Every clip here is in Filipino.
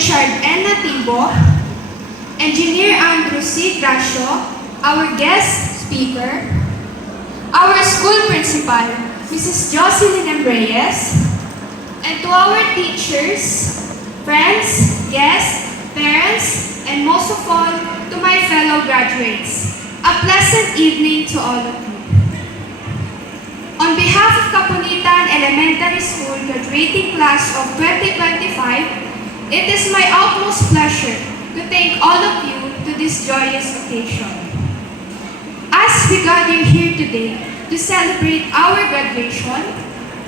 Richard N. Nativo, Engineer Andrew C. Gracio, our guest speaker, our school principal, Mrs. Jocelyn M. Reyes, and to our teachers, friends, guests, parents, and most of all, to my fellow graduates. A pleasant evening to all of you. On behalf of Kapunitan Elementary School graduating class of 2025, it is my utmost pleasure to thank all of you to this joyous occasion. As we gather here today to celebrate our graduation,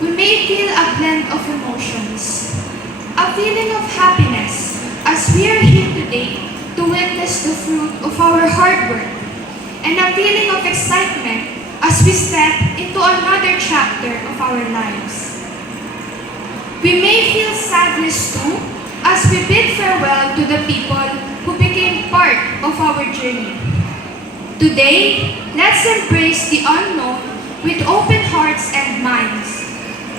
we may feel a blend of emotions. A feeling of happiness as we are here today to witness the fruit of our hard work, and a feeling of excitement as we step into another chapter of our lives. We may feel sadness too as we bid farewell to the people who became part of our journey. Today, let's embrace the unknown with open hearts and minds.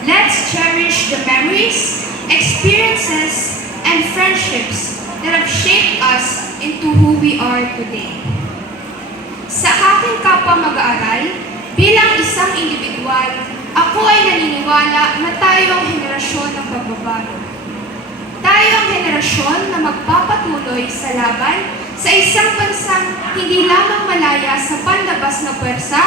Let's cherish the memories, experiences, and friendships that have shaped us into who we are today. Sa aking kapwa mag-aaral, bilang isang individual, ako ay naniniwala na tayo ang henerasyon ng pagbabago. Tayo ang henerasyon na magpapatuloy sa laban sa isang bansang hindi lamang malaya sa panlabas na puwersa,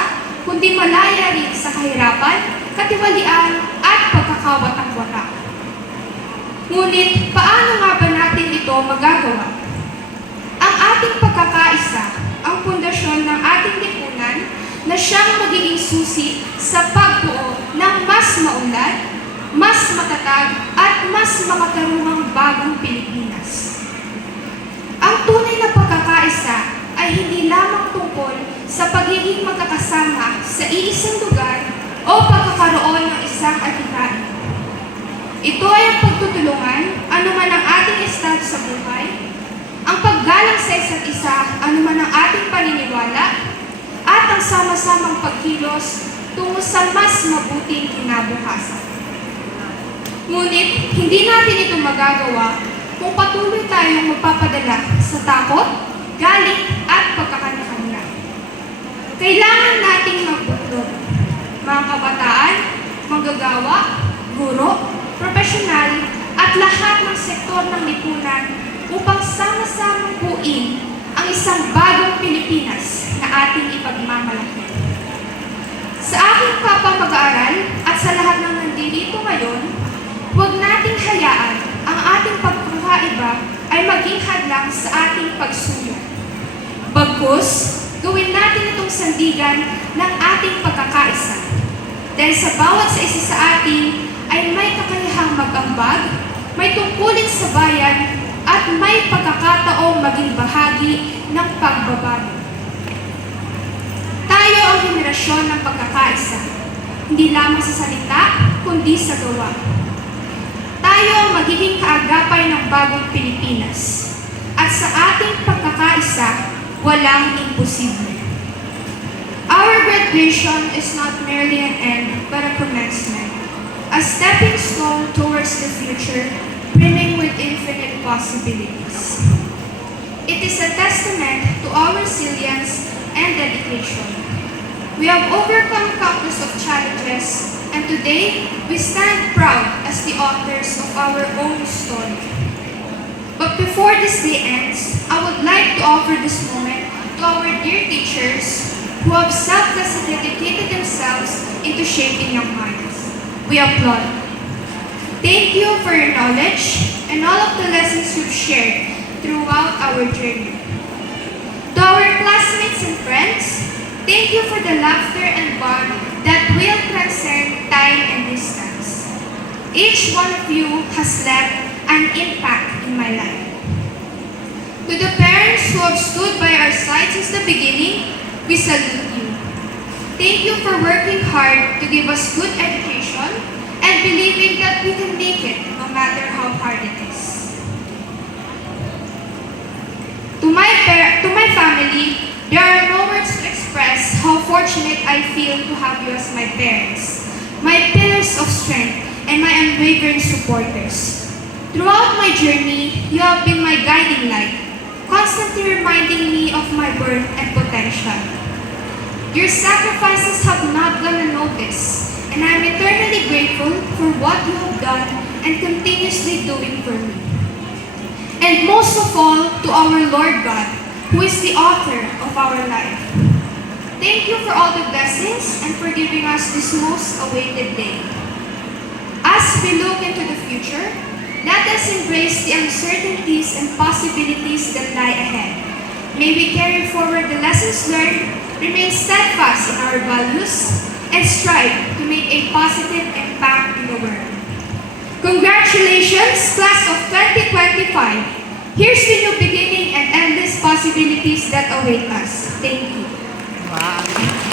kundi malaya rin sa kahirapan, katiwalian, at pagkakawatang-wata. Ngunit, paano nga ba natin ito magagawa? Ang ating pagkakaisa, ang pundasyon ng ating lipunan na siyang magiging susi sa pagbuo ng mas maunlad, mas matatag, at mas makatarungang bagong Pilipinas. Ang tunay na pagkakaisa ay hindi lamang tungkol sa pagiging magkakasama sa iisang lugar o pagkakaroon ng isang adhikain. Ito ay ang pagtutulungan, anuman ang ating estado sa buhay, ang paggalang sa isa't isa, anuman ang ating paniniwala, at ang sama-samang pagkilos tungo sa mas mabuting kinabukasan. Ngunit, hindi natin ito magagawa kung patuloy tayong magpapadala sa takot, galit, at pagkakanya-kanya. Kailangan nating magbuklod, mga kabataan, manggagawa, guro, profesional, at lahat ng sektor ng lipunan upang sama-samang buuin ang isang bagong Pilipinas na ating ipagmamalaki. Sa aking kapwa mag-aaral at sa lahat ng nandito ngayon, huwag nating hayaan ang ating pagkakaiba ay maging hadlang sa ating pagsulong. Bagkus, gawin natin itong sandigan ng ating pagkakaisa. Dahil sa bawat isa sa atin ay may kakayahang mag-ambag, may tungkulin sa bayan, at may pagkakataong maging bahagi ng pagbabago. Tayo ang henerasyon ng pagkakaisa, hindi lamang sa salita, kundi sa gawa. Tayo ang magiging kaagapay ng bagong Pilipinas, at sa ating pagkakaisa, walang imposible. Our graduation is not merely an end, but a commencement, a stepping stone towards the future, brimming with infinite possibilities. It is a testament to our resilience and dedication. We have overcome countless of challenges, and today we stand proud as the authors of our own story. But before this day ends, I would like to offer this moment to our dear teachers who have selflessly dedicated themselves into shaping young minds. We applaud. Thank you for your knowledge and all of the lessons you've shared throughout our journey. To our classmates and friends, thank you for the laughter and bond that will transcend time and distance. Each one of you has left an impact in my life. To the parents who have stood by our side since the beginning, we salute you. Thank you for working hard to give us good education and believing that we can make it no matter how hard it is. To my family, there are no words to express how fortunate I feel to have you as my parents, my pillars of strength, and my unwavering supporters. To Throughout my journey, you have been my guiding light, constantly reminding me of my worth and potential. Your sacrifices have not gone unnoticed, and I am eternally grateful for what you have done and continuously doing for me. And most of all, to our Lord God, who is the author of our life. Thank you for all the blessings and for giving us this most awaited day. As we look into the future, let us embrace the uncertainties and possibilities that lie ahead. May we carry forward the lessons learned, remain steadfast in our values, and strive to make a positive impact in the world. Congratulations, class of 2025! Here's the new beginning and endless possibilities that await us. Thank you. Wow.